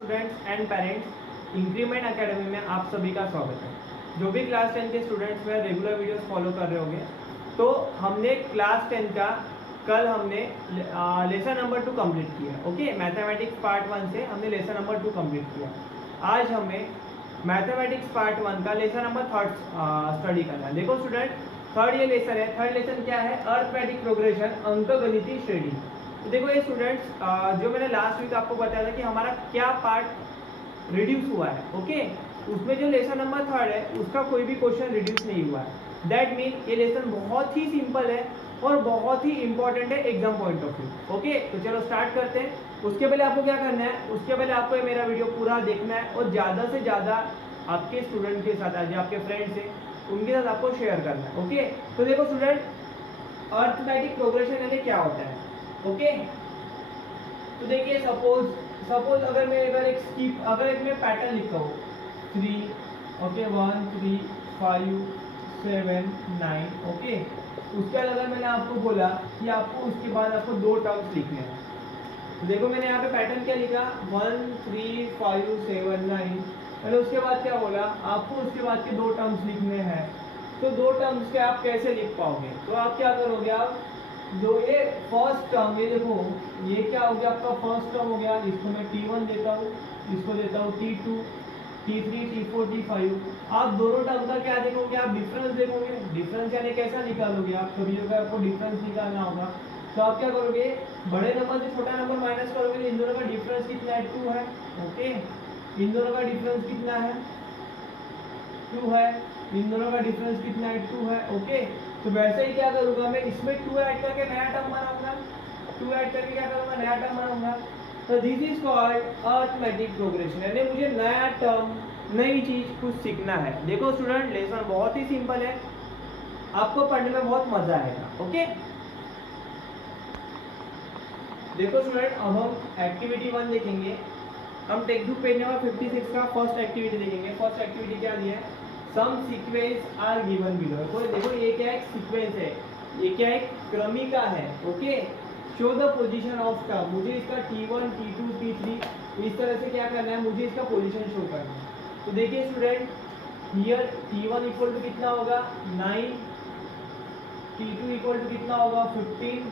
Students and parents, increment academy में आप सभी का स्वागत है। जो भी क्लास 10 के स्टूडेंट्स में रेगुलर वीडियोस फॉलो कर रहे होंगे, तो हमने क्लास 10 का कल हमने लेसन नंबर 2 कंप्लीट किया। ओके, मैथमेटिक्स पार्ट 1 से हमने लेसन नंबर 2 कंप्लीट किया। आज हमें मैथमेटिक्स पार्ट 1 का लेसन नंबर 3 स्टडी करना है। देखो स्टूडेंट, थर्ड ये लेसन है। थर्ड लेसन क्या है? अर्थमेटिक प्रोग्रेशन, अंकगणितीय श्रेणी। तो देखो ये स्टूडेंट्स, जो मैंने लास्ट वीक आपको बताया था कि हमारा क्या पार्ट रिड्यूस हुआ है। ओके, उसमें जो लेसन नंबर 3 है उसका कोई भी क्वेश्चन रिड्यूस नहीं हुआ है। दैट मीन ये लेसन बहुत ही सिंपल है और बहुत ही इंपॉर्टेंट है exam point of view. Okay, तो चलो स्टार्ट करते हैं। उसके पहले आपको क्या करना है? उसके पहले आपको मेरा वीडियो पूरा देखना है और ज़्यादा से ज़्यादा आपके स्टूडेंट के साथ, जो आपके फ्रेंड्स हैं उनके साथ आपको शेयर करना है। ओके, तो देखो स्टूडेंट, अर्थमेटिक प्रोग्रेशन यानी क्या होता है? ओके, तो देखिए सपोज अगर मैं एक मैं पैटर्न लिखता हूँ 3, ओके, 1 3 5 7 9। ओके, उसके बाद अगर मैंने आपको बोला कि आपको उसके बाद आपको 2 टर्म्स लिखने हैं, तो देखो मैंने यहाँ पे पैटर्न क्या लिखा, 1 3 5 7 9। मैंने उसके बाद क्या बोला, आपको उसके बाद के 2 टर्म्स लिखने हैं। तो 2 टर्म्स के आप कैसे लिख पाओगे? तो आप क्या करोगे, आप जो ये फर्स्ट टर्म, ये देखो ये क्या हो गया आपका फर्स्ट टर्म हो गया, इसको मैं T1 देता हूँ, इसको देता हूँ T2, T3 T4 T5। आप दोनों टर्म का क्या देखोगे? आप डिफरेंस देखोगे। डिफरेंस यानी कैसा निकालोगे आप? कभी अगर आपको डिफरेंस निकालना होगा तो आप क्या करोगे, बड़े नंबर से छोटा नंबर माइनस करोगे। इन दोनों का डिफरेंस कितना है? 2 है। ओके, इन दोनों का डिफरेंस कितना है? 2 है। इन दोनों का डिफरेंस कितना है? 2 है। ओके, तो वैसे ही क्या करूंगा मैं, इसमें 2 ऐड करके नया टर्म बनाऊंगा। 2 ऐड करके क्या करूंगा? नया टर्म बनाऊंगा। तो this is called arithmetic progression, यानी मुझे नया टर्म, नई चीज कुछ सीखना है। देखो स्टूडेंट, लेसन बहुत ही सिंपल है, आपको पढ़ने में बहुत मजा आएगा। ओके, देखो स्टूडेंट, अब हम एक्टिविटी 1 देखेंगे। हम टेक्स्ट बुक पेज नंबर 56 का फर्स्ट एक्टिविटी देखेंगे। फर्स्ट एक्टिविटी क्या दिया है? सम सीक्वेंस आर गिवन बिलो। तो देखो ये क्या एक सीक्वेंस है, ये क्या एक क्रमिका है। Okay, show the position of term. मुझे इसका T1 T2 T3 इस तरह से क्या करना है, मुझे इसका पोजीशन शो करना है। तो देखिए student, here T1 equal to कितना होगा? 9, T2 इक्वल टू कितना होगा? 15,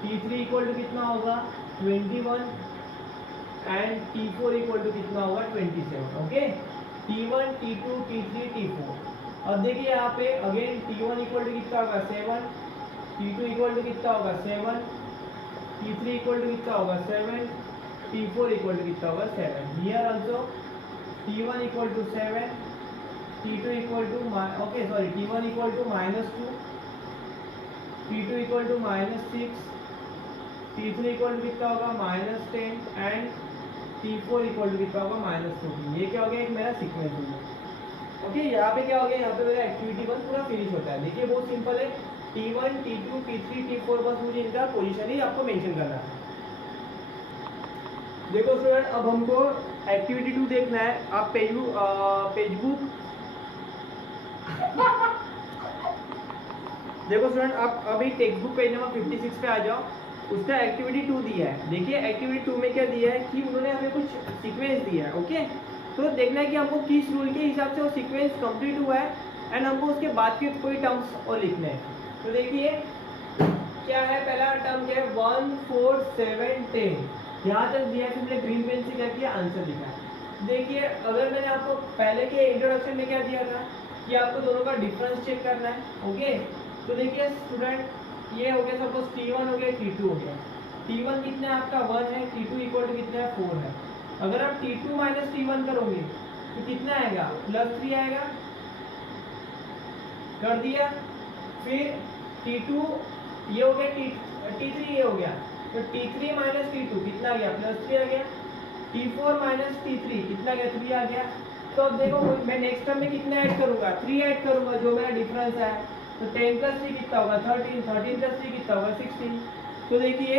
T3 इक्वल टू कितना होगा? 21 एंड T4 इक्वल टू कितना होगा? 27। Okay, T1 T2 T3 T4। अब देखिए यहाँ पे अगेन T1 इक्वल टू कितना होगा? 7, T2 इक्वल टू कितना होगा? 7, T3 इक्वल टू कितना होगा? 7, T4 इक्वल टू कितना होगा? 7। Here also T1 equal to 7, T2 equal to T1 equal to -2, T2 equal to -6, T3 equal to कितना होगा? -10 एंड T4 इक्वल टू कितना होगा? -14। ये क्या हो गया? एक मेरा सीक्वेंस हो गया। ओके, यहाँ पे क्या हो गया? यहाँ पे मेरा एक्टिविटी 1 पूरा फिनिश होता है। देखिए बहुत सिंपल है, T1 T2 T3 T4, बस मुझे इनका पोजीशन ही आपको मेंशन करना है। देखो स्टूडेंट, अब हमको एक्टिविटी 2 देखना है। आप पेज बुक देखो स्टूडेंट, आप अभी टेक्स्ट बुक पेज नंबर 56 पे आ जाओ। उसका एक्टिविटी 2 दिया है। देखिए एक्टिविटी 2 में क्या दिया है कि उन्होंने हमें कुछ सीक्वेंस दिया है। ओके, तो देखना है कि हमको किस रूल के हिसाब से वो सीक्वेंस कंप्लीट हुआ है एंड हमको उसके बाद के कोई टर्म्स और लिखने हैं। तो देखिए क्या है, पहला टर्म क्या है? 1 4 7 10। यहाँ तक दिया है, फिर मैंने ग्रीन पेन से क्या किया? आंसर लिखा है। देखिए अगर मैंने आपको पहले के इंट्रोडक्शन में क्या दिया था कि आपको दोनों का डिफरेंस चेक करना है। ओके, तो देखिए स्टूडेंट, ये हो गया सपोज T1 हो गया, T2 हो गया। T1 कितना है आपका? 1 है। T2 इक्वल टू कितना है? 4 है। अगर आप T2 माइनस T1 करोगे तो कितना आएगा? +3 आएगा। कर दिया। फिर T2 ये हो गया, T3 ये हो गया, तो T3 माइनस T2 कितना आ गया? +3 आ गया। T4 माइनस T3 कितना गया? 3 आ गया। तो अब देखो मैं नेक्स्ट टर्म में कितना ऐड करूंगा? 3 ऐड करूंगा, जो मेरा डिफरेंस है। तो 10 + 3 कितना होगा? 13, 13 + 3 कितना होगा? 16। तो देखिए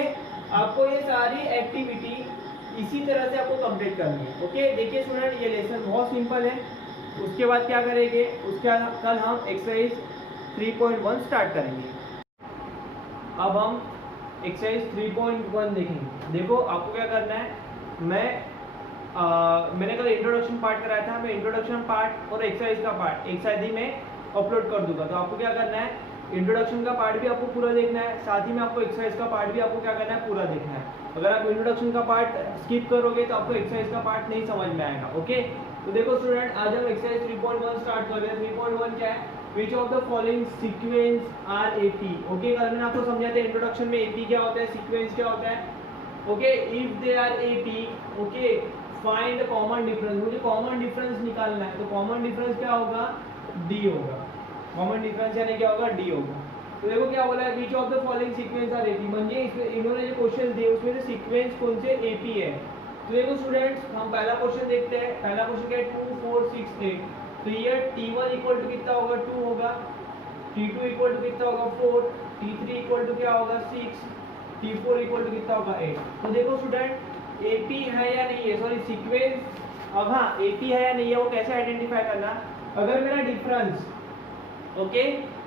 आपको ये सारी एक्टिविटी इसी तरह से आपको कंप्लीट करनी है। ओके, देखिए स्टूडेंट, ये लेसन बहुत सिंपल है। उसके बाद क्या करेंगे? उसके बाद कल हम एक्सरसाइज 3.1 स्टार्ट करेंगे। अब हम एक्सरसाइज 3.1 देखेंगे। देखो आपको क्या करना है, मैंने कल इंट्रोडक्शन पार्ट कराया था, मैं इंट्रोडक्शन पार्ट और एक्सरसाइज का पार्ट एक साथ ही में अपलोड कर दूंगा। तो आपको क्या करना है, इंट्रोडक्शन का पार्ट भी आपको पूरा देखना है, साथ ही में आपको एक्सरसाइज का पार्ट भी आपको क्या करना है, पूरा देखना है। अगर आप इंट्रोडक्शन का पार्ट स्किप करोगे तो आपको एक्सरसाइज का पार्ट नहीं समझ में आएगा। ओके, तो देखो स्टूडेंट, आज हम एक्सरसाइज 3.1 स्टार्ट कर रहे हैं। 3.1 क्या है, which of the following sequence are AP. Okay, कल मैंने आपको समझा था इंट्रोडक्शन में एपी क्या होता है, सीक्वेंस क्या होता है। Okay, if they are AP, okay, find common difference. मुझे कॉमन डिफरेंस निकालना है, तो कॉमन डिफरेंस क्या होगा, डी होगा। कॉमन डिफरेंस यानी क्या होगा, डी होगा। तो देखो क्या बोला है, which of the following sequence are AP, म्हणजे इन्होंने जो क्वेश्चन दिए उसमें से सीक्वेंस कौन से एपी है। तो देखो स्टूडेंट्स, हम पहला क्वेश्चन देखते हैं। पहला क्वेश्चन क्या है, 2 4 6 8। तो ये T1 इक्वल टू कितना होगा, 2 होगा। T2 इक्वल टू कितना होगा, 4। T3 इक्वल टू क्या होगा, 6। T4 इक्वल टू कितना होगा, 8। तो देखो स्टूडेंट, एपी है या नहीं है, सॉरी सीक्वेंस, अब हाँ एपी है या नहीं है वो कैसे आइडेंटिफाई करना। अगर मेरा डिफरेंस, ओके,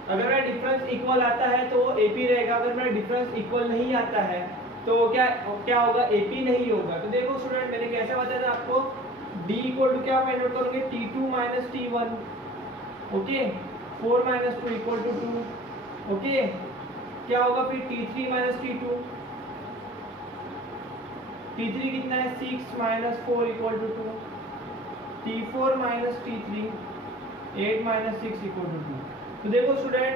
अगर मेरा डिफरेंस इक्वल आता है तो वो एपी रहेगा। अगर मेरा डिफरेंस इक्वल नहीं आता है तो क्या होगा, एपी नहीं होगा। तो देखो स्टूडेंट, मैंने कैसे बताया था आपको, d इक्वल टू क्या फाइंड आउट करोगे, T2 minus T1। Okay, 4 minus 2 equal to 2। Okay, क्या होगा फिर T3 माइनस T2। T3 कितना है, 6 minus 4 equal to 2। T4 minus T3, 8 minus 6 equal to 2। तो देखो स्टूडेंट,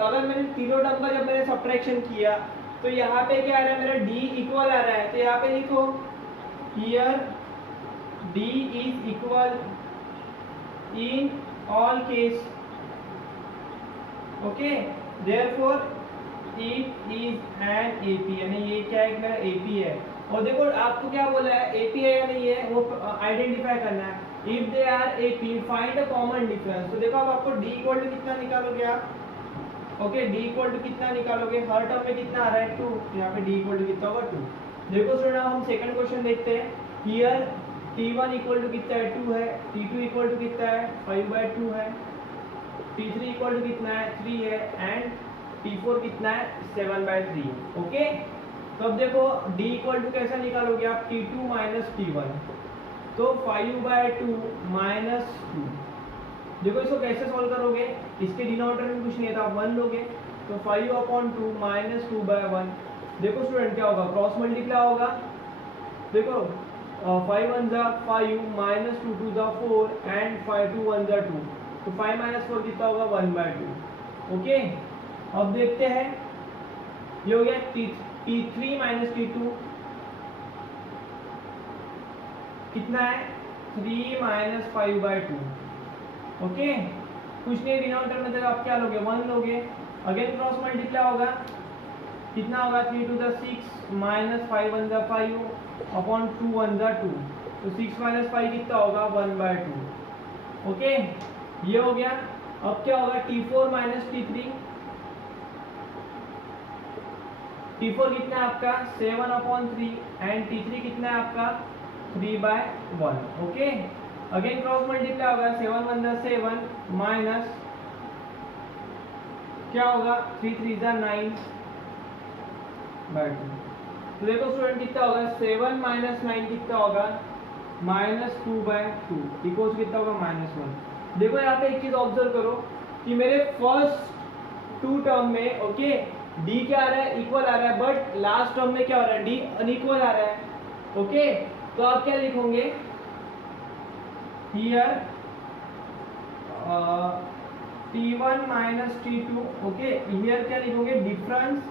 अगर मैंने तीनों टर्म का जब मैंने सब्ट्रैक्शन किया तो यहाँ पे क्या आ रहा है, मेरा d इक्वल आ रहा है। तो यहाँ पे लिखो, here d is equal in all case. Okay, therefore it is an AP, यानी ये क्या है, मेरा एपी है। और देखो आपको क्या बोला है, एपी है या नहीं है वो आइडेंटिफाई करना है। If they are AP find a common difference. तो देखो अब आपको d इक्वल टू कितना निकालोगे आप, ओके, d इक्वल टू कितना निकालोगे, हर टर्म में कितना आ रहा है, 2। यहाँ पे d इक्वल टू कितना होगा, 2। देखो स्टूडेंट, हम सेकंड क्वेश्चन देखते हैं। हियर T1 इक्वल टू कितना है, 2 है। T2 इक्वल टू कितना है, 5/2 है। T3 इक्वल टू कितना है, 3 है। एंड T4 कितना है, 7/3 है। ओके, तो अब देखो d इक्वल टू कैसा निकालोगे आप, T2 माइनस T1। तो 5/2 माइनस 2। देखो इसको कैसे सॉल्व करोगे, इसके डिनोमिनेटर में कुछ नहीं है तो आप 1 लोगे। तो 5/2 माइनस 2/1। देखो स्टूडेंट क्या होगा, क्रॉस मल्टीप्लाई होगा। देखो 5 1 जा 5 माइनस 2 2 जा 4 एंड 5 2 1 जा 2। तो 5 माइनस 4 कितना होगा, 1/2। ओके, अब देखते हैं, ये हो गया T3 माइनस T2 कितना है, 3 माइनस 5/2। ओके, कुछ नहीं, डिनोमिनेटर में तो आप क्या लोगे, 1 लोगे। अगेन क्रॉस मल्टीप्लाई होगा, कितना होगा, 3 2 6 माइनस 5 1 5 अपॉन 2 1 2। तो 6 माइनस 5 कितना होगा, 1/2। ओके, ये हो गया। अब क्या होगा, T4 माइनस T3। T4 कितना है आपका, 7/3 एंड T3 कितना है आपका, 3/1। ओके, अगेन क्रॉस मल्टीप्लाई होगा, 7 1 7 माइनस क्या होगा, 3 3 9/2। तो देखो स्टूडेंट कितना होगा, 7 माइनस 9 कितना होगा, -2/2 इक्वल्स कितना होगा, -1। देखो यहाँ पे एक चीज ऑब्जर्व करो कि मेरे फर्स्ट 2 टर्म में, ओके, d क्या आ रहा है, इक्वल आ रहा है, बट लास्ट टर्म में क्या हो रहा है, d अनइक्वल आ रहा है। ओके, तो आप क्या लिखोगे, here T1 minus T2। Okay, here क्या लिखोगे, difference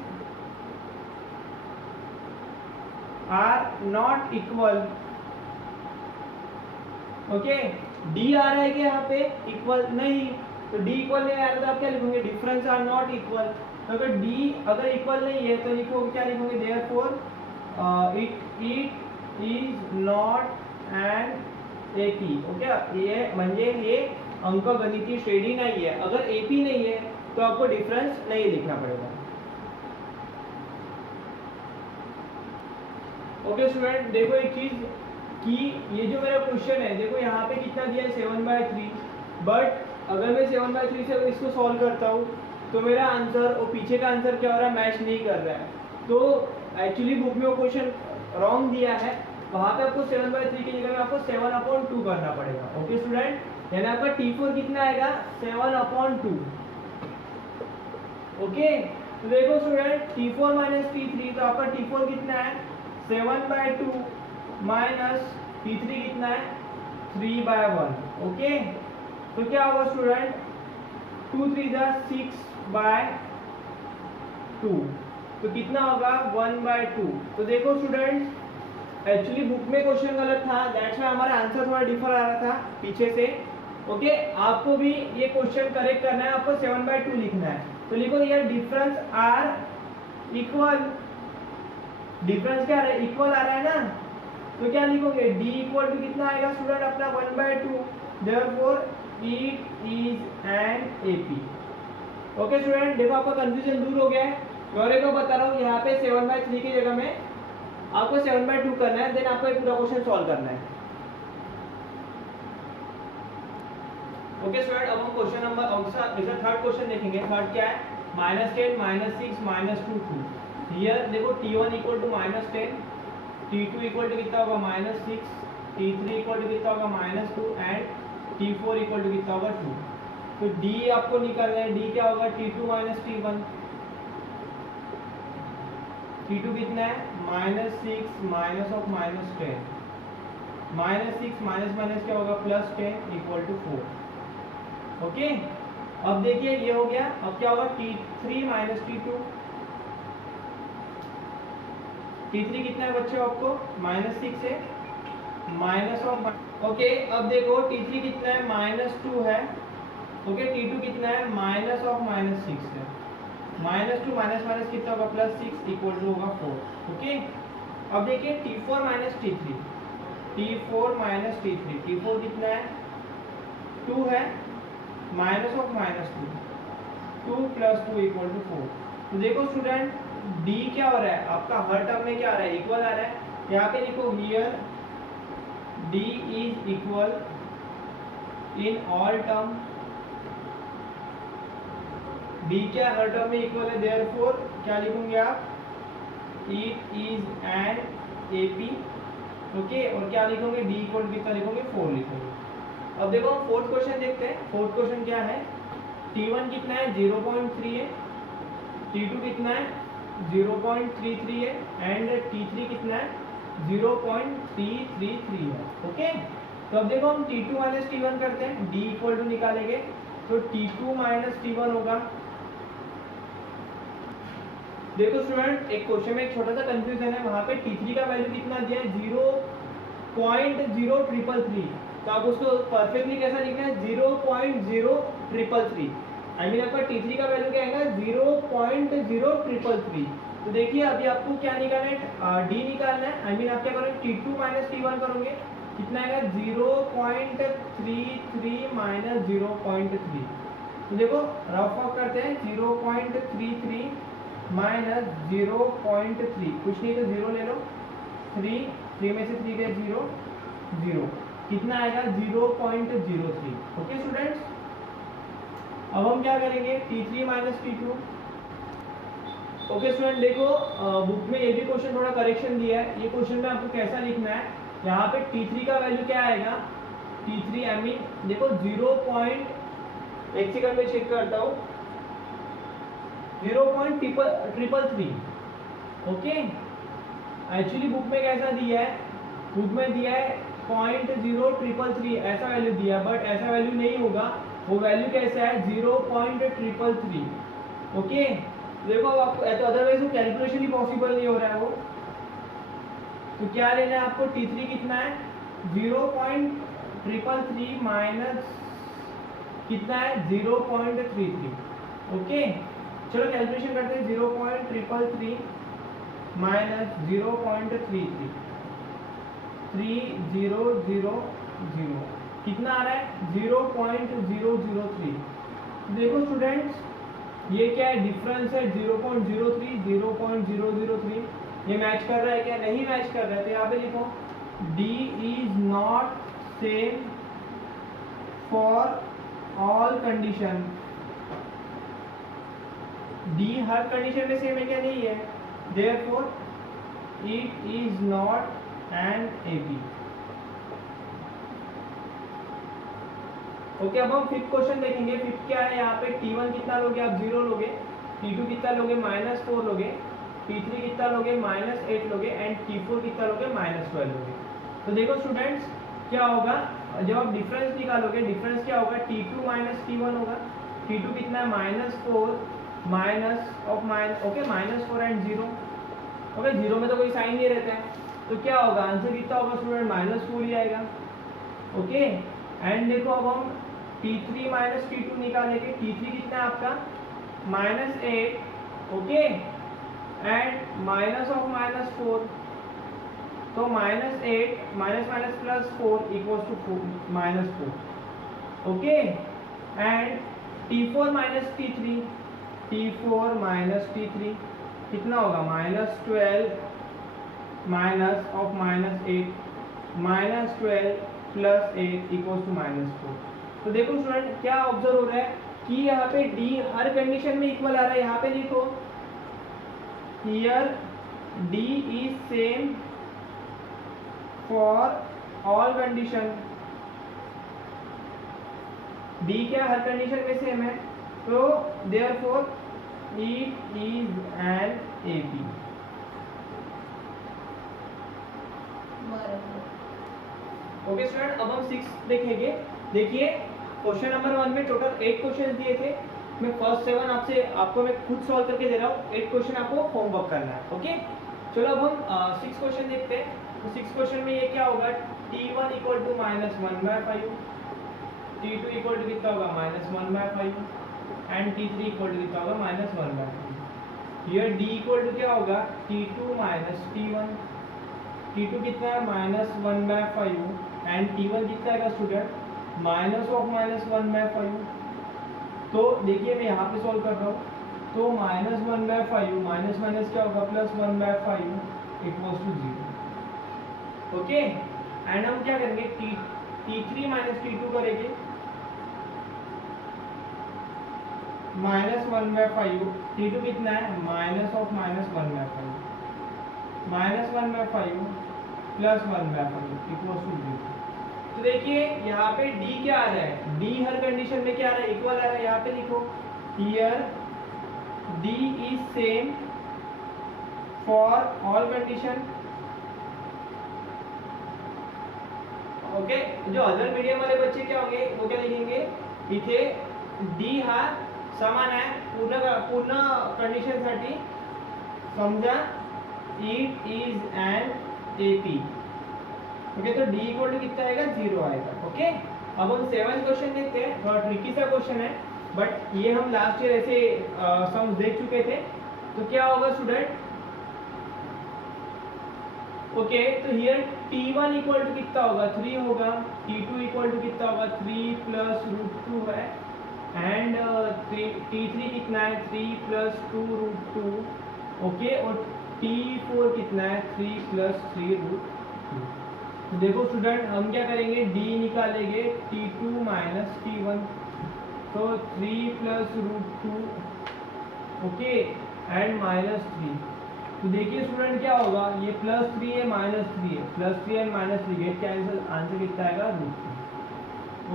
are not equal. Okay, d आ रहा है कि यहाँ पे इक्वल नहीं, तो d इक्वल नहीं आ रहा तो आप क्या लिखोगे, डिफरेंस आर नॉट इक्वल। तो अगर d अगर इक्वल नहीं है तो लिखोगे, क्या लिखोगे, therefore it is not an AP. Okay, ये म्हणजे ये अंकगणितीय श्रेणी नहीं है। अगर एपी नहीं है तो आपको डिफरेंस नहीं लिखना पड़ेगा। ओके स्टूडेंट, देखो एक चीज कि ये जो मेरा क्वेश्चन है, देखो यहाँ पे कितना दिया है, 7/3। बट अगर मैं 7/3 से इसको सॉल्व करता हूँ तो मेरा आंसर और पीछे का आंसर क्या हो रहा है, मैच नहीं कर रहा है। तो एक्चुअली बुक में वो क्वेश्चन रॉन्ग दिया है वहां पे आपको 7/3 की जगह में आपको 7/2 करना पड़ेगा। ओके स्टूडेंट, यानी आपका T4 कितना आएगा 7/2। ओके, तो देखो स्टूडेंट T4 माइनस T3, तो आपका T4 कितना है 7/2 माइनस T3 कितना है 3/1। ओके, तो क्या होगा स्टूडेंट 2 3 जा 6/2, तो कितना होगा 1/2। तो देखो स्टूडेंट एक्चुअली बुक में क्वेश्चन गलत था, दैट्स व्हाई हमारा आंसर थोड़ा डिफर आ रहा था पीछे से। ओके, आपको भी ये क्वेश्चन करेक्ट करना है, आपको 7/2 लिखना है। तो लिखो यार डिफरेंस आर इक्वल, डिफरेंस क्या आ रहा है इक्वल आ रहा है ना, तो क्या लिखोगे d इक्वल टू कितना आएगा स्टूडेंट अपना 1/2, therefore it is an AP. Okay student, देखो आपका कंफ्यूजन दूर हो गया है। मैं और एक बता रहा हूँ, यहाँ पे 7/3 की जगह में आपको 7/2 करना है, देन आपको ये पूरा क्वेश्चन सॉल्व करना है। ओके स्टूडेंट, अब हम क्वेश्चन नंबर जैसे थर्ड क्वेश्चन देखेंगे। थर्ड क्या है -10 -6 -2 2। हियर देखो T1 equal to -10, T2 equal to कितना होगा -6, T3 इक्वल टू कितना होगा -2 एंड T4 इक्वल टू कितना होगा 2। तो D आपको निकालना है, D क्या होगा T2 माइनस T1। T2 कितना है -6 माइनस ऑफ -10, -6 माइनस माइनस क्या होगा +10 इक्वल टू 4। ओके, अब देखिए ये हो गया। अब क्या होगा T3 माइनस T2, T3 कितना है बच्चों आपको -6 है माइनस ऑफ। ओके, अब देखो T3 कितना है -2 है। ओके, T2 कितना है माइनस ऑफ -6 है, -2 माइनस माइनस कितना होगा +6 इक्वल टू होगा 4। ओके, अब देखिए T4 minus T3, T4 minus T3, T4 कितना है 2 है माइनस ऑफ -2, 2 + 2 इक्वल टू 4। तो देखो स्टूडेंट D क्या हो रहा है आपका हर टर्म में क्या आ रहा है इक्वल आ रहा है। यहाँ पे लिखो here D is equal in all term, D क्या हर टर्म में इक्वल है, देयरफॉर क्या लिखोगे आप it is an AP. Okay, और क्या लिखोगे D इक्वल कितना लिखोगे 4 लिखोगे। अब देखो हम फोर्थ क्वेश्चन देखते हैं। फोर्थ क्वेश्चन क्या है T1 कितना है 0.3 है, T2 कितना है 0.33 है एंड T3 कितना है 0.333 है। ओके, तो अब देखो हम T2 माइनस T1 करते हैं, D इक्वल टू निकालेंगे तो T2 माइनस T1 होगा। देखो स्टूडेंट एक क्वेश्चन में एक छोटा सा कंफ्यूजन है, वहां पे T3 का वैल्यू कितना दिया है 0.0333, तो आप उसको परफेक्टली कैसा लिखना है 0.0333। आई मीन आपका T3 का वैल्यू क्या आएगा 0.0333। तो देखिए अभी आपको क्या निकालना है D निकालना है। आई मीन आप क्या करोगे T2 माइनस T1 करोगे, कितना आएगा 0.33 माइनस 0.3। तो देखो रफ ऑफ करते हैं 0.33 माइनस 0.3, कुछ नहीं तो 0 ले लो, 3 में से 3 गए 0 0, कितना आएगा 0.03। ओके स्टूडेंट्स, अब हम क्या करेंगे T3 minus T2। Okay student देखो बुक में ये भी क्वेश्चन थोड़ा करेक्शन दिया है। ये क्वेश्चन में आपको कैसा लिखना है, यहाँ पे T3 का वैल्यू क्या आएगा T3 आई मीन देखो 1 सेकंड में चेक करता हूँ 0.333। ओके, एक्चुअली बुक में कैसा दिया है, बुक में दिया है 0.0333 ऐसा वैल्यू दिया, बट ऐसा वैल्यू नहीं होगा, वो वैल्यू कैसा है 0.333। ओके, देखो अब आपको तो अदरवाइज वो कैलकुलेशन ही पॉसिबल नहीं हो रहा है वो। तो क्या लेना है आपको T3 कितना है 0.333 माइनस कितना है 0.33। ओके, चलो कैलकुलेशन करते हैं 0.333 माइनस 0.33 3000 कितना आ रहा है 0.003। देखो स्टूडेंट्स ये क्या है डिफरेंस है 0.03 0.003, ये मैच कर रहा है क्या, नहीं मैच कर रहा है। तो यहाँ पे लिखो D is not same for all condition. D her condition में सेम है क्या, नहीं है, therefore it is not an AP. Okay, अब हम फिफ्थ क्वेश्चन देखेंगे। फिफ्थ क्या है, यहाँ पे T1 कितना लोगे आप, 0 लोगे। T2 कितना लोगे, -4 लोगे। T3 कितना लोगे, -8 लोगे। एंड T4 कितना लोगे, -12 लोगे। तो देखो स्टूडेंट्स क्या होगा, जब आप डिफरेंस निकालोगे, डिफरेंस क्या होगा, T2 - T1 होगा। T2 कितना है, -4 ओके, -4 एंड 0। ओके, 0 में तो कोई साइन नहीं रहता है, तो क्या होगा, आंसर कितना होगा स्टूडेंट, -4 ही आएगा। ओके, एंड देखो अब हम T3 - T2 निकालेंगे। T3 कितना है आपका, -8, ओके, एंड -4, तो -8 -4 equals to -4, okay. And T4 - T3, T4 - T3 कितना होगा, -12 -8 -12 + 8 इक्वल्स टू -4। तो देखो स्टूडेंट क्या ऑब्जर्व हो रहा है कि यहाँ पे D हर कंडीशन में इक्वल आ रहा है। यहाँ पे देखो, here D is same for all condition. D क्या हर कंडीशन में सेम है, तो therefore it is an AP. Okay student, अब हम 6 देखेंगे। देखिए क्वेश्चन नंबर 1 में टोटल 8 क्वेश्चन दिए थे। मैं फर्स्ट 7 आपको मैं खुद सॉल्व करके दे रहा हूँ। 8 क्वेश्चन आपको होमवर्क करना है। ओके, चलो अब हम 6 क्वेश्चन देखते हैं। तो 6 क्वेश्चन में ये क्या होगा, T1 = -1/5, T2 = कितना होगा, -1/5, एंड T3 = कितना होगा, -1/5। हियर D = क्या होगा, T2 - T1। T2 कितना है, -1/5, एंड T1 कितना है स्टूडेंट, -1/5। तो देखिए मैं यहाँ पे सॉल्व कर रहा हूँ, तो -1/5 माइनस क्या होगा, +1/5 इक्वल्स टू 0। ओके, एंड हम क्या करेंगे, T3 - T2 करेंगे, -1/5, T2 कितना है, -1/5, -1/5 +1/5 इक्वल्स टू 0। तो देखिए यहाँ पे D क्या आ रहा है, D हर कंडीशन में क्या आ रहा है, इक्वल आ रहा है। यहाँ पे लिखो, here D is same for all condition. Okay, जो अदर मीडियम वाले बच्चे क्या होंगे, वो क्या लिखेंगे, इथे D हा समान आहे पूर्ण कंडिशन साठी। समजा it is an AP. Okay, तो D = कितना आएगा, 0 आएगा। ओके, अब हम 7 क्वेश्चन देखते हैं। थोड़ा ट्रिकी सा क्वेश्चन है, बट ये हम लास्ट ईयर ऐसे सम देख चुके थे। तो क्या होगा स्टूडेंट, ओके, तो हियर T1 = कितना होगा, 3 होगा। T2 = कितना होगा, 3 + √2 है। एंड T3 कितना है, 3 + 2√2। ओके, और T4 कितना है, 3 + 3√2। तो देखो स्टूडेंट हम क्या करेंगे, D निकालेंगे, T2 - T1, तो 3 + √2, ओके, एंड -3। तो देखिए स्टूडेंट क्या होगा, ये +3 है, -3 है, +3 एंड -3 गेट कैंसिल, आंसर कितना आएगा, √2।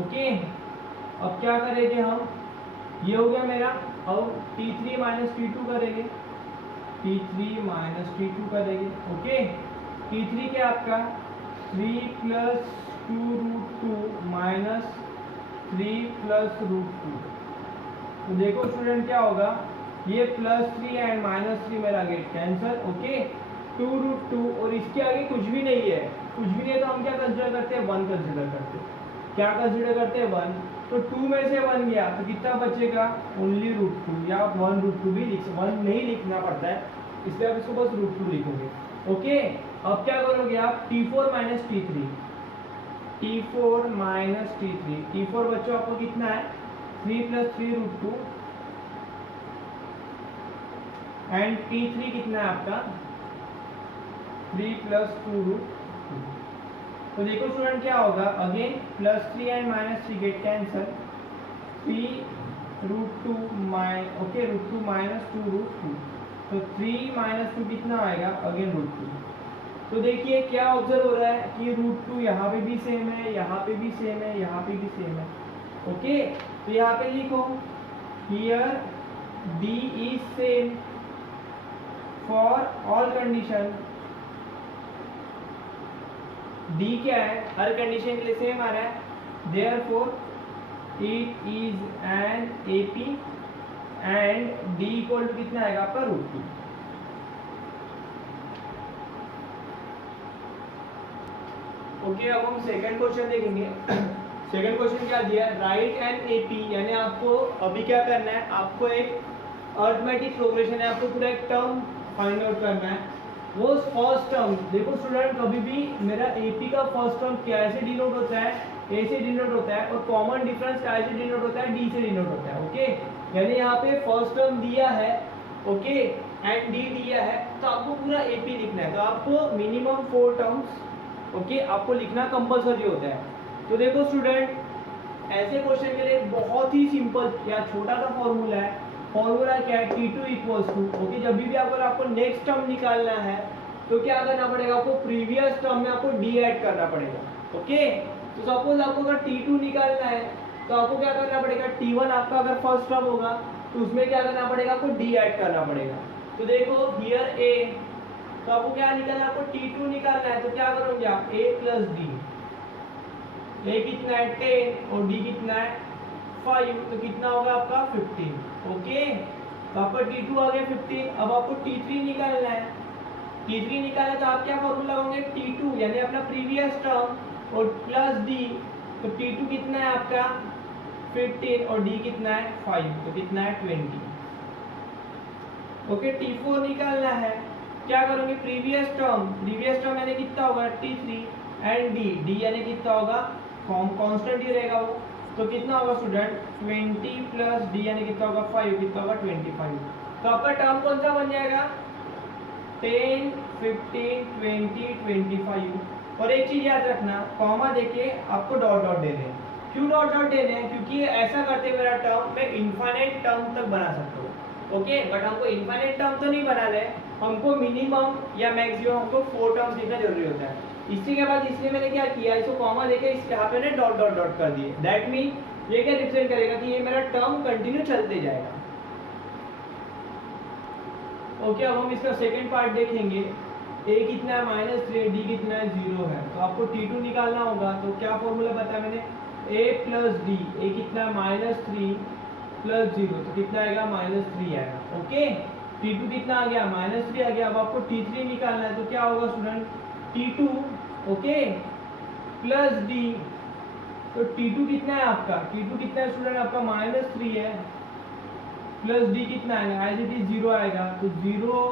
ओके, अब क्या करेंगे हम, ये हो गया मेरा। अब T3 - T2 करेंगे, T3 - T2 करेंगे। ओके, T3 क्या आपका, 3 + 2√2 -3 + √2। तो देखो स्टूडेंट क्या होगा, ये +3 एंड -3 मेरा गेट कैंसल। ओके, 2√2 और इसके आगे कुछ भी नहीं है, कुछ भी नहीं है, तो हम क्या कंसीडर करते हैं, 1 कंसीडर करते हैं। क्या कंसीडर करते हैं, 1। तो 2 में से 1 गया, तो कितना बचेगा, ओनली √2, या 1√2 भी 1 नहीं लिखना पड़ता है, इसलिए आप इसको बस √2 लिखोगे। ओके, अब क्या करोगे आप, T4 - T3, T4 - T3, T4 बच्चों आपको कितना है, 3 + 3√2, एंड T3 कितना है आपका, 3 + 2√2। तो देखो स्टूडेंट क्या होगा, again +3 and -3 get cancel, 3√2 okay, √2 - 2√2, तो 3 - 2 कितना आएगा, अगेन √2। तो देखिए क्या ऑब्जर्व हो रहा है कि √2 यहाँ पे भी सेम है, यहाँ पे भी सेम है, यहाँ पे भी सेम है। ओके, तो यहाँ पे लिखो here D is same for all condition. D क्या है, हर कंडीशन के लिए सेम आ रहा है, therefore it is an AP and D equal to कितना आएगा आपका √2। ओके, अब हम सेकंड क्वेश्चन देखेंगे। सेकंड क्वेश्चन क्या दिया है, राइट एन AP, यानी आपको अभी क्या करना है, आपको एक अरिथमेटिक प्रोग्रेशन है, आपको पूरा एक टर्म फाइंड आउट करना है। वो फर्स्ट टर्म देखो स्टूडेंट, कभी भी मेरा AP का फर्स्ट टर्म क्या से डिनोट होता है, A से डिनोट होता है, और कॉमन डिफरेंस क्या से डिनोट होता है, D से डिनोट होता है। ओके, यानी यहाँ पे फर्स्ट टर्म दिया है, ओके, एंड D दिया है, तो आपको पूरा AP लिखना है। तो आपको मिनिमम 4 टर्म्स ओके आपको लिखना कंपलसरी होता है। तो देखो स्टूडेंट, ऐसे क्वेश्चन के लिए बहुत ही सिंपल या छोटा सा फॉर्मूला है। फॉर्मूला क्या है, T2 इक्वल्स टू, ओके, जब भी अगर आपको नेक्स्ट टर्म निकालना है तो क्या करना पड़ेगा, आपको प्रीवियस टर्म में आपको D ऐड करना पड़ेगा। ओके, तो सपोज आपको अगर T2 निकालना है तो आपको क्या करना पड़ेगा, T1 आपका अगर फर्स्ट टर्म होगा तो उसमें क्या करना पड़ेगा, आपको D ऐड करना पड़ेगा। तो देखो हियर A, तो आपको क्या निकालना है, आपको T2 निकालना है, तो क्या करोगे आप, A प्लस D, A कितना है 10 और D कितना है 5, तो कितना होगा आपका 15। ओके, तो आपका T2 आ गया 15। अब आपको T3 निकालना है, T3 निकालना है तो आप क्या फॉर्मूला लगाओगे, T2 यानी अपना प्रीवियस टर्म और प्लस D, तो T2 कितना है आपका 15 और D कितना है 5, तो कितना है 20। ओके, T4 निकालना है, क्या करोगे, प्रीवियस टर्म यानी कितना होगा T3 एंड D यानी कितना होगा, कांस्टेंट ही रहेगा वो, तो कितना होगा स्टूडेंट 20 प्लस D यानी कितना होगा 5, कितना होगा 25। तो आपका टर्म कौन सा बन जाएगा, 10 15 20 25। और एक चीज याद रखना, कॉमा देके आपको डॉट डॉट देने हैं। क्यों डॉट डॉट देने हैं, क्योंकि ऐसा करते मेरा टर्म में इनफाइनाइट टर्म तक बना सकते हो। ओके, बट हमको इनफाइनाइट टर्म तो नहीं बनाना है, हमको मिनिमम या मैक्सिमम हमको 4 टर्म्स लिखना जरूरी होता है। इसी के बाद इसलिए मैंने क्या किया, इसको कॉमा देके इस यहाँ पे डॉट डॉट डॉट कर दिए। दैट मीन ये क्या रिप्रेजेंट करेगा कि ये मेरा टर्म कंटिन्यू चलते जाएगा। ओके, अब हम इसका सेकंड पार्ट देखेंगे। A कितना है -3, D कितना है 0 है, तो आपको T2 निकालना होगा। तो क्या फॉर्मूला बताया मैंने, A प्लस D, A कितना है -3 प्लस 0, तो कितना आएगा -3 आएगा। ओके, T2 कितना आ गया -3 आ गया। अब आपको T3 निकालना है, तो क्या होगा student, T2 okay plus D, तो T2 कितना है आपका, T2 कितना है स्टूडेंट आपका -3 है, प्लस D कितना आएगा, एज इट इज 0 आएगा, तो 0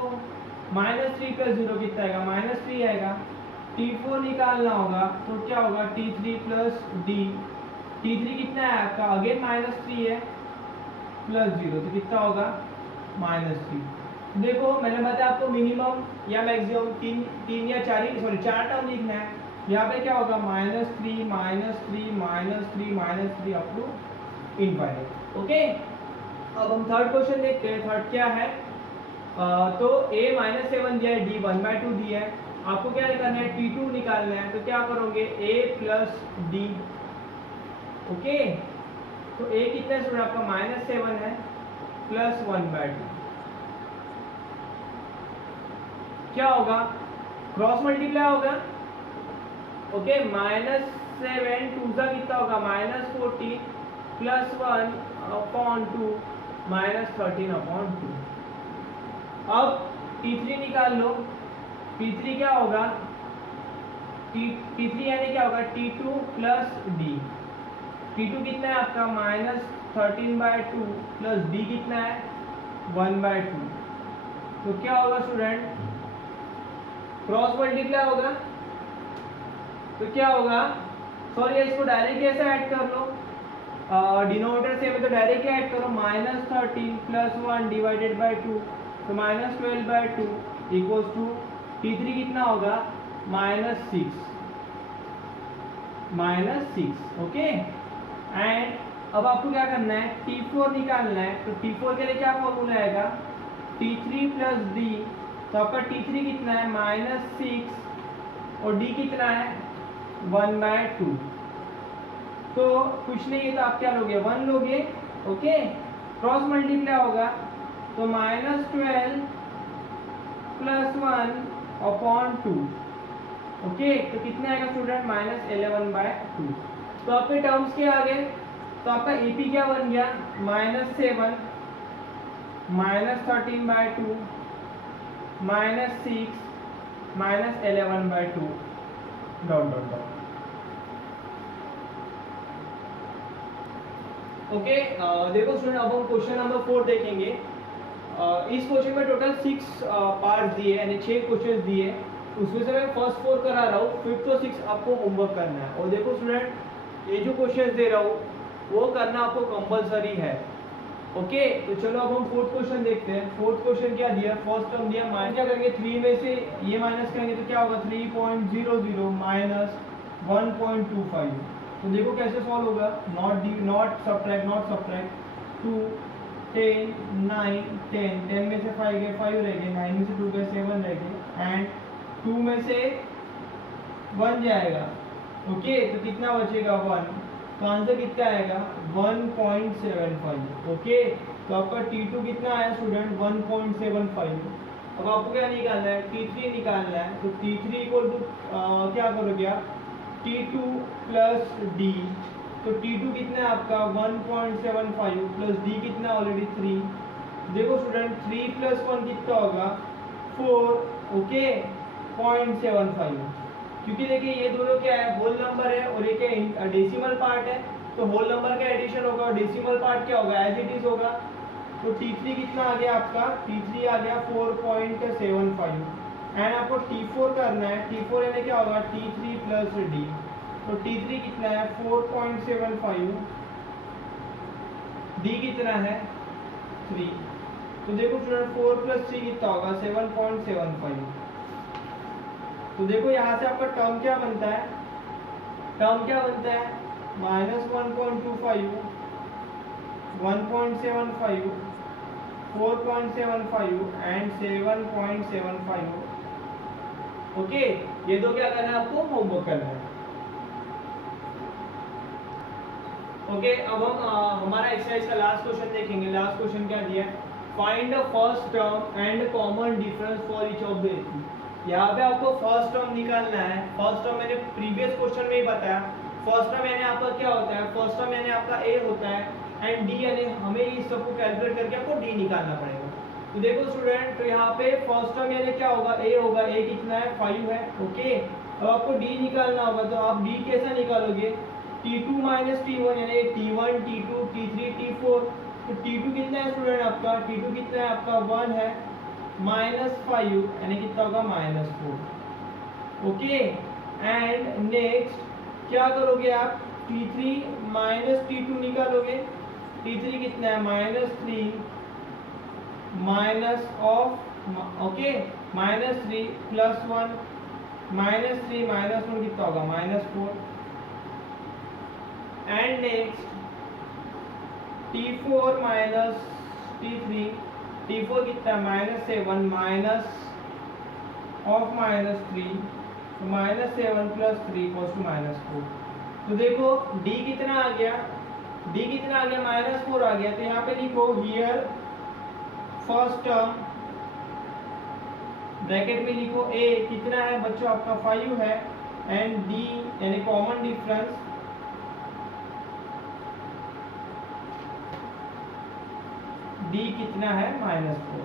-3 प्लस 0 कितना आएगा -3 आएगा। T4 निकालना होगा, तो क्या होगा T3 प्लस D, T3 कितना है आपका अगेन -3 है प्लस 0, तो कितना होगा -3। देखो मैंने बताया आपको मिनिमम या मैक्सिमम तीन या चार टर्म लिखना है। यहाँ पे क्या होगा -3 अप टू इनफाइनाइट। ओके, अब हम थर्ड क्वेश्चन देखते हैं। थर्ड क्या है, तो A -7 दिया है, D 1/2 दिया है, आपको क्या करना है, T2 निकालना है। तो क्या करोगे, A प्लस D। ओके, तो A कितना है आपका -7 है प्लस 1/2, क्या होगा, क्रॉस मल्टीप्लाई होगा। ओके, -7 2 का कितना होगा -14 प्लस 1/2 -13/2। अब T3 निकाल लो, T3 क्या होगा, T3 यानी क्या होगा T2 प्लस D। T2 कितना है आपका -13/2 प्लस D कितना है 1/2, तो क्या होगा स्टूडेंट, क्रॉस मल्टीप्लाई होगा, तो क्या होगा, सॉरी इसको डायरेक्ट ऐसे ऐड कर लो, डिनोमिनेटर सेम है तो डायरेक्ट ऐड करो, -13 प्लस 1 डिवाइडेड बाय 2, तो -12/2 इक्वल्स टू T3 कितना होगा -6। ओके, एंड अब आपको क्या करना है, T4 निकालना है। तो T4 के लिए क्या फॉर्मूला आएगा, T3 प्लस D, तो आपका T3 कितना है -6 और डी कितना है 1/2। तो कुछ नहीं है तो आप क्या लोगे 1 लोगे, ओके। क्रॉस मल्टीप्लाई होगा तो -12 + 1/2, ओके। तो कितना आएगा स्टूडेंट -11/2। तो आपके टर्म्स क्या आ गए, तो आपका एपी क्या बन गया -7 -13/2 -6 -11/2 डॉट डॉट डॉट, ओके। देखो स्टूडेंट अब हम क्वेश्चन नंबर 4 देखेंगे। इस क्वेश्चन में टोटल 6 पार्ट दिए यानी 6 क्वेश्चन दिए, उसमें से मैं फर्स्ट 4 करा रहा हूँ, 5th और 6 आपको होमवर्क करना है। और देखो स्टूडेंट ये जो क्वेश्चन दे रहा हूँ वो करना आपको कंपलसरी है, ओके। तो चलो अब हम 4th क्वेश्चन देखते हैं। 4th क्वेश्चन क्या दिया, फर्स्ट टर्म दिया माइनस, क्या करेंगे 3 में से ये माइनस करेंगे तो क्या होगा 3.00 माइनस 1.25। तो देखो कैसे सॉल्व होगा, नॉट सब्ट्रैक्ट 2 10 9 10 10 में से 5 गए 5 रह गए, 9 में से 2 गए 7 रह गए, एंड 2 में से 1 जाएगा, ओके। तो कितना बचेगा 1, तो आंसर कितना आएगा 1.75, ओके। तो आपका T2 कितना आया स्टूडेंट 1.75। अब आपको क्या निकालना है T3 निकालना है, तो T3 इक्वल टू क्या करोगे आप T2 प्लस D। तो T2 कितना है आपका 1.75 प्लस D कितना ऑलरेडी 3। देखो स्टूडेंट 3 + 1 कितना होगा 4, ओके 0.75। क्योंकि देखिए ये दोनों क्या है होल नंबर है और ये क्या डेसिमल पार्ट है, तो होल नंबर का एडिशन होगा और डेसिमल पार्ट क्या होगा एज इट इज होगा। तो T3 कितना आ गया आपका, T3 आ गया 4.75, एंड आपको T4 करना है। T4 यानी क्या होगा T3 प्लस D। तो T3 कितना है 4.75, D कितना है 3। तो देखो स्टूडेंट 4 + 3 कितना होगा 7.75। तो देखो यहाँ से आपका टर्म क्या बनता है, टर्म क्या बनता है -1.25 1.75 4.75 एंड 7.75, ओके। ये दो क्या करना है आपको होमवर्क करना है, ओके। अब हम हमारा एक्सरसाइज का लास्ट क्वेश्चन देखेंगे। लास्ट क्वेश्चन क्या दिया है, find the first term and common difference for each of the AP. यहाँ पे आपको फर्स्ट टर्म निकालना है। फर्स्ट टर्म मैंने प्रीवियस क्वेश्चन में ही बताया, फर्स्ट टर्म यानी आपका क्या होता है, फर्स्ट टर्म यानी आपका ए होता है, एंड डी यानी हमें इस सबको कैलकुलेट करके आपको डी निकालना पड़ेगा। तो देखो स्टूडेंट, तो यहाँ पे फर्स्ट टर्म यानी क्या होगा ए होगा, ए कितना है 5 है, ओके। अब आपको डी निकालना होगा, तो आप डी कैसा निकालोगे T2 - T1 यानी T1 T2 T3 T4। तो T2 कितना है स्टूडेंट आपका, T2 कितना है आपका 1 है, -5 यानी कितना होगा -4, ओके। एंड नेक्स्ट क्या करोगे आप T3 - T2 निकालोगे। T3 कितना है -3 माइनस ऑफ, ओके -3 + 1 -3 -1 कितना होगा -4। And next T4 - T3, T4 कितना -7 माइनस ऑफ -3, तो -7 + 3 = -4। तो देखो D कितना आ गया, D कितना आ गया -4 आ गया। तो यहाँ पे लिखो हियर फर्स्ट टर्म ब्रैकेट में लिखो A कितना है बच्चों आपका 5 है, एंड D यानी कॉमन डिफरेंस D कितना है -4,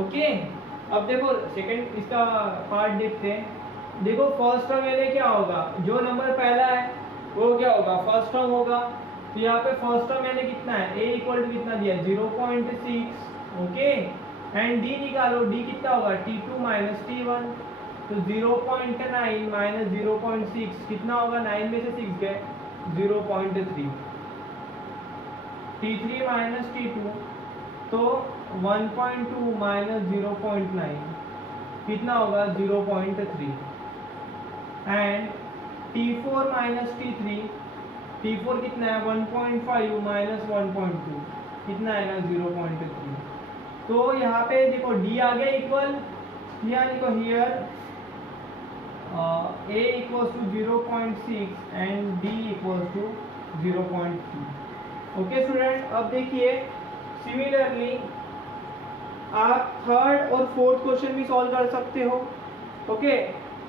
ओके। अब देखो सेकंड इसका पार्ट देखते हैं। देखो फर्स्ट टर्म में क्या होगा, जो नंबर पहला है वो क्या होगा फर्स्ट टर्म होगा। तो यहाँ पे फर्स्ट टर्म मैंने कितना है a इक्वल टू कितना दिया 0.6, ओके। एंड D निकालो, D कितना होगा T2 - T1, तो 0.9 - 0.6 कितना होगा 9 में से 6 गए 0.3। T3 - T2 तो 1.2 - 0.9 कितना होगा 0.3। एंड T4 - T3, T4 कितना है 1.5 - 1.2 कितना आएगा 0.3। तो यहाँ पे देखो D आ गया इक्वल, यहाँ लिखो here A equals to 0.6 and D equals to 0.3. Okay student, अब देखिए सिमिलरली आप थर्ड और फोर्थ क्वेश्चन भी सॉल्व कर सकते हो। ओके,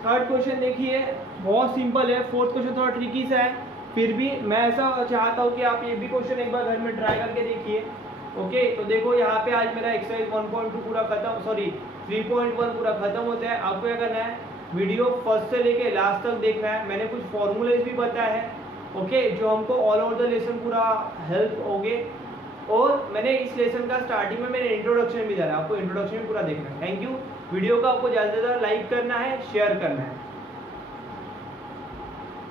थर्ड क्वेश्चन देखिए बहुत सिंपल है, फोर्थ क्वेश्चन थोड़ा ट्रिकी सा है, फिर भी मैं ऐसा चाहता हूँ कि आप ये भी क्वेश्चन एक बार घर में ट्राई करके देखिए। ओके, तो देखो यहाँ पे आज मेरा एक्सरसाइज 1.2 पूरा खत्म, सॉरी 3.1 पूरा खत्म होता है। आपको क्या करना है, वीडियो फर्स्ट से लेके लास्ट तक देखना है। मैंने कुछ फॉर्मूलेज भी बताया है, ओके, जो हमको ऑल ओवर द लेसन पूरा हेल्प होंगे। और मैंने इस लेसन का स्टार्टिंग में मैंने इंट्रोडक्शन भी डाला, आपको इंट्रोडक्शन भी पूरा देखना है। Thank you. वीडियो को आपको ज़्यादा से ज़्यादा लाइक करना है, शेयर करना है।